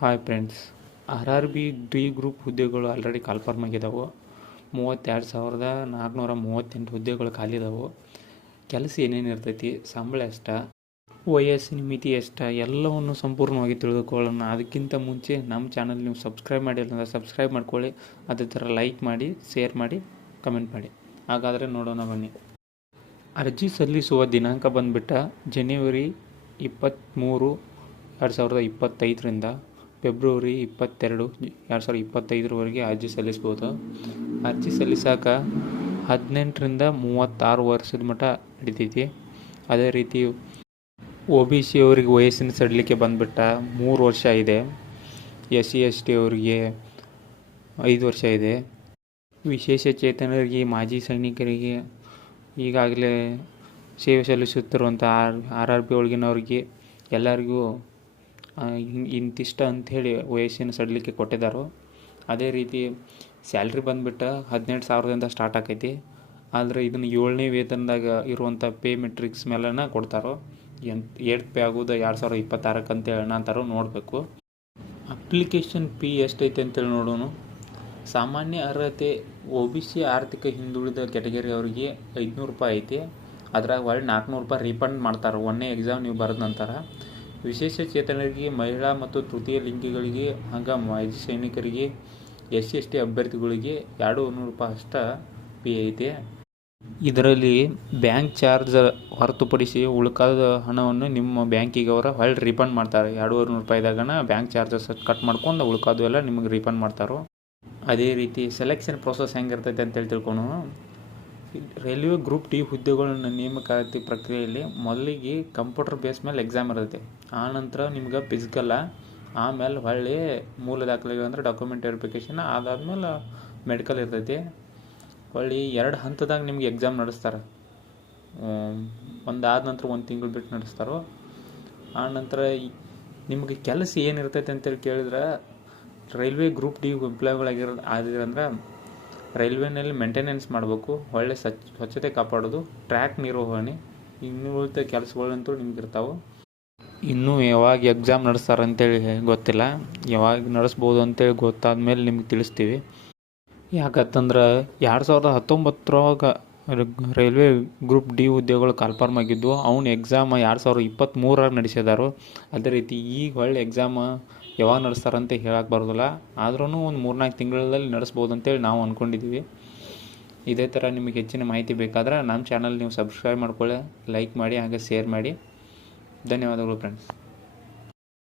Hi friends R R B D group ಹುದ್ದೆಗಳು already ಕಾಲ್ಫಾರ್ಮ್ ಆಗಿದ್ದಾವೆ ಮೂವತ್ತೆರಡು ಸಾವಿರದ ನಾಲ್ಕುನೂರ ಮೂವತ್ತೆಂಟು ಹುದ್ದೆಗಳು ಖಾಲಿ ಇದಾವೆ. ಕೆಲಸ ಏನೇನು ಇರ್ತೈತಿ, ಸಂಬಳ ಎಷ್ಟ, ವಯಸ್ಸಿನ ಮಿತಿ ಎಷ್ಟ, ಎಲ್ಲವನ್ನು ಸಂಪೂರ್ಣವಾಗಿ ತಿಳಿದುಕೊಳ್ಳೋಣ. ಅದಕ್ಕಿಂತ ಮುಂಚೆ ನಮ್ಮ ಚಾನಲ್ ನೀವು ಸಬ್ಸ್ಕ್ರೈಬ್ ಮಾಡಿಲ್ಲ ಅಂದರೆ ಸಬ್ಸ್ಕ್ರೈಬ್ ಮಾಡ್ಕೊಳ್ಳಿ. ಅದೇ ಥರ ಲೈಕ್ ಮಾಡಿ ಶೇರ್ ಮಾಡಿ ಕಮೆಂಟ್ ಮಾಡಿ. ಹಾಗಾದರೆ ನೋಡೋಣ ಬನ್ನಿ. ಅರ್ಜಿ ಸಲ್ಲಿಸುವ ದಿನಾಂಕ ಬಂದುಬಿಟ್ಟ ಜನವರಿ ಇಪ್ಪತ್ತ್ಮೂರು ಎರಡು ಸಾವಿರದ ಇಪ್ಪತ್ತೈದರಿಂದ ಫೆಬ್ರವರಿ ಇಪ್ಪತ್ತೆರಡು, ಎರಡು ಸಾವಿರದ ಇಪ್ಪತ್ತೈದರವರೆಗೆ ಅರ್ಜಿ ಸಲ್ಲಿಸ್ಬೋದು ಅರ್ಜಿ ಸಲ್ಲಿಸಾಕ ಹದಿನೆಂಟರಿಂದ ಮೂವತ್ತಾರು ವರ್ಷದ ಮಟ್ಟ ನಡಿತೈತಿ ಅದೇ ರೀತಿ ಒ ಬಿ ಸಿ ಅವರಿಗೆ ವಯಸ್ಸಿನ ಸಡಿಲಿಕೆ ಬಂದುಬಿಟ್ಟ ಮೂರು ವರ್ಷ ಇದೆ. ಎಸ್ ಸಿ ಎಸ್ ಟಿ ಅವರಿಗೆ ಐದು ವರ್ಷ ಇದೆ. ವಿಶೇಷ ಚೇತನರಿಗೆ, ಮಾಜಿ ಸೈನಿಕರಿಗೆ, ಈಗಾಗಲೇ ಸೇವೆ ಸಲ್ಲಿಸುತ್ತಿರುವಂಥ ಆರ್ ಆರ್ ಆರ್ ಬಿ ಒಳಗಿನವ್ರಿಗೆ ಎಲ್ಲರಿಗೂ ಇಂತಿಷ್ಟ ಅಂಥೇಳಿ ವಯಸ್ಸಿನ ಸಡಿಲಿಕೆ ಕೊಟ್ಟಿದ್ದಾರೋ ಅದೇ ರೀತಿ ಸ್ಯಾಲ್ರಿ ಬಂದುಬಿಟ್ಟು ಹದಿನೆಂಟು ಸಾವಿರದಿಂದ ಸ್ಟಾರ್ಟ್ ಆಕೈತಿ. ಆದರೆ ಇದನ್ನು ಏಳನೇ ವೇತನದಾಗ ಇರುವಂಥ ಪೇ ಮೆಟ್ರಿಕ್ಸ್ ಮೇಲೆನ ಕೊಡ್ತಾರೋ ಎಂತ ಏಟ್ ಪೇ ಆಗೋದು ಎರಡು ಸಾವಿರದ ಇಪ್ಪತ್ತಾರಕ್ಕೆ ಅಂತೇಳಿ ಅಂತಾರೋ ನೋಡಬೇಕು. ಅಪ್ಲಿಕೇಶನ್ ಪಿ ಎಷ್ಟೈತೆ ಅಂತೇಳಿ ನೋಡೋಣ. ಸಾಮಾನ್ಯ ಅರ್ಹತೆ ಒ ಬಿ ಸಿ ಆರ್ಥಿಕ ಹಿಂದುಳಿದ ಕ್ಯಾಟಗರಿ ಅವರಿಗೆ ಐದುನೂರು ರೂಪಾಯಿ ಐತಿ. ಅದ್ರಾಗ ಒಳ್ಳೆ ನಾಲ್ಕುನೂರು ರೂಪಾಯಿ ರೀಫಂಡ್ ಮಾಡ್ತಾರೆ. ಒಂದೇ ಎಕ್ಸಾಮ್ ನೀವು ಬರೆದ ನಂತರ ವಿಶೇಷ ಚೇತನರಿಗೆ, ಮಹಿಳಾ ಮತ್ತು ತೃತೀಯ ಲಿಂಗಿಗಳಿಗೆ, ಹಂಗೆ ಮಾಜಿ ಸೈನಿಕರಿಗೆ ಎಸ್ ಎಸ್ ಟಿ ಅಭ್ಯರ್ಥಿಗಳಿಗೆ ಎರಡು ನೂರು ರೂಪಾಯಿ ಅಷ್ಟ ಪಿ ಐತೆ. ಇದರಲ್ಲಿ ಬ್ಯಾಂಕ್ ಚಾರ್ಜ್ ಹೊರತುಪಡಿಸಿ ಉಳ್ಕಾದ ಹಣವನ್ನು ನಿಮ್ಮ ಬ್ಯಾಂಕಿಗೆ ಅವರ ಹೊಳ್ಳಿ ರೀಫಂಡ್ ಮಾಡ್ತಾರೆ. ಎರಡೂವರೆ ನೂರು ರೂಪಾಯಿದಾಗನ ಬ್ಯಾಂಕ್ ಚಾರ್ಜಸ್ ಕಟ್ ಮಾಡ್ಕೊಂಡು ಉಳ್ಕಾದು ಎಲ್ಲ ನಿಮಗೆ ರೀಫಂಡ್ ಮಾಡ್ತಾರೋ. ಅದೇ ರೀತಿ ಸೆಲೆಕ್ಷನ್ ಪ್ರೊಸೆಸ್ ಹೆಂಗಿರ್ತೈತೆ ಅಂತೇಳಿ ತಿಳ್ಕೊನು ರೈಲ್ವೆ ಗ್ರೂಪ್ ಡಿ ಹುದ್ದೆಗಳನ್ನ ನೇಮಕಾತಿ ಪ್ರಕ್ರಿಯೆಯಲ್ಲಿ ಮೊದಲಿಗೆ ಕಂಪ್ಯೂಟರ್ ಬೇಸ್ ಮೇಲೆ ಎಕ್ಸಾಮ್ ಇರುತ್ತೆ. ಆನಂತರ ನಿಮ್ಗೆ ಫಿಸಿಕಲ್ಲ ಆಮೇಲೆ ಹೊಳ್ಳಿ ಮೂಲ ದಾಖಲೆಗಳು ಅಂದರೆ ಡಾಕ್ಯುಮೆಂಟ್ ವೆರಿಫಿಕೇಷನ್ ಅದಾದ್ಮೇಲೆ ಮೆಡಿಕಲ್ ಇರ್ತೈತಿ. ಹೊಳ್ಳಿ ಎರಡು ಹಂತದಾಗ ನಿಮ್ಗೆ ಎಕ್ಸಾಮ್ ನಡೆಸ್ತಾರೆ. ಒಂದಾದ ನಂತರ ಒಂದು ತಿಂಗಳು ಬಿಟ್ಟು ನಡೆಸ್ತಾರೋ. ಆನಂತರ ನಂತರ ನಿಮಗೆ ಕೆಲಸ ಏನಿರ್ತೈತೆ ಅಂತೇಳಿ ಕೇಳಿದ್ರೆ ರೈಲ್ವೆ ಗ್ರೂಪ್ ಡಿ ಎಂಪ್ಲಾಯ್ಗಳಾಗಿರೋ ಆಗಿರಂದ್ರೆ ರೈಲ್ವೆನಲ್ಲಿ ಮೇಂಟೆನೆನ್ಸ್ ಮಾಡಬೇಕು, ಒಳ್ಳೆ ಸ್ವಚ್ಛ ಸ್ವಚ್ಛತೆ ಕಾಪಾಡೋದು ಟ್ರ್ಯಾಕ್ ನಿರ್ವಹಣೆ ಇನ್ನು ಉಳಿದ ಕೆಲಸಗಳಂತೂ ನಿಮ್ಗೆ ಇರ್ತಾವೆ. ಇನ್ನೂ ಯಾವಾಗ ಎಕ್ಸಾಮ್ ನಡೆಸ್ತಾರೆ ಅಂತೇಳಿ ಗೊತ್ತಿಲ್ಲ. ಯಾವಾಗ ನಡೆಸ್ಬೋದು ಅಂತೇಳಿ ಗೊತ್ತಾದ ಮೇಲೆ ನಿಮ್ಗೆ ತಿಳಿಸ್ತೀವಿ. ಯಾಕಂತಂದ್ರೆ ಎರಡು ಸಾವಿರದ ಹತ್ತೊಂಬತ್ತರೊಳಗ ರೈಲ್ವೆ ಗ್ರೂಪ್ ಡಿ ಹುದ್ದೆಗಳು ಕನ್ಫರ್ಮ್ ಆಗಿದ್ದು ಅವ್ನ ಎಕ್ಸಾಮ್ ಎರಡು ಸಾವಿರದ ಇಪ್ಪತ್ತ್ಮೂರಾಗ ನಡೆಸಿದಾರು. ಅದೇ ರೀತಿ ಈಗ ಒಳ್ಳೆ ಎಕ್ಸಾಮ್ ಯಾವಾಗ ನಡೆಸ್ತಾರಂತ ಹೇಳಕ್ಕೆ ಬರೋದಿಲ್ಲ. ಆದ್ರೂ ಒಂದು ಮೂರ್ನಾಲ್ಕು ತಿಂಗಳಲ್ಲಿ ನಡೆಸ್ಬೋದು ಅಂತೇಳಿ ನಾವು ಅಂದ್ಕೊಂಡಿದ್ದೀವಿ ಇದೇ ಥರ ನಿಮಗೆ ಹೆಚ್ಚಿನ ಮಾಹಿತಿ ಬೇಕಾದ್ರೆ ನಮ್ಮ ಚಾನಲ್ ನೀವು ಸಬ್ಸ್ಕ್ರೈಬ್ ಮಾಡ್ಕೊಳ್ಳಿ ಲೈಕ್ ಮಾಡಿ, ಹಾಗೆ ಶೇರ್ ಮಾಡಿ. ಧನ್ಯವಾದಗಳು ಫ್ರೆಂಡ್ಸ್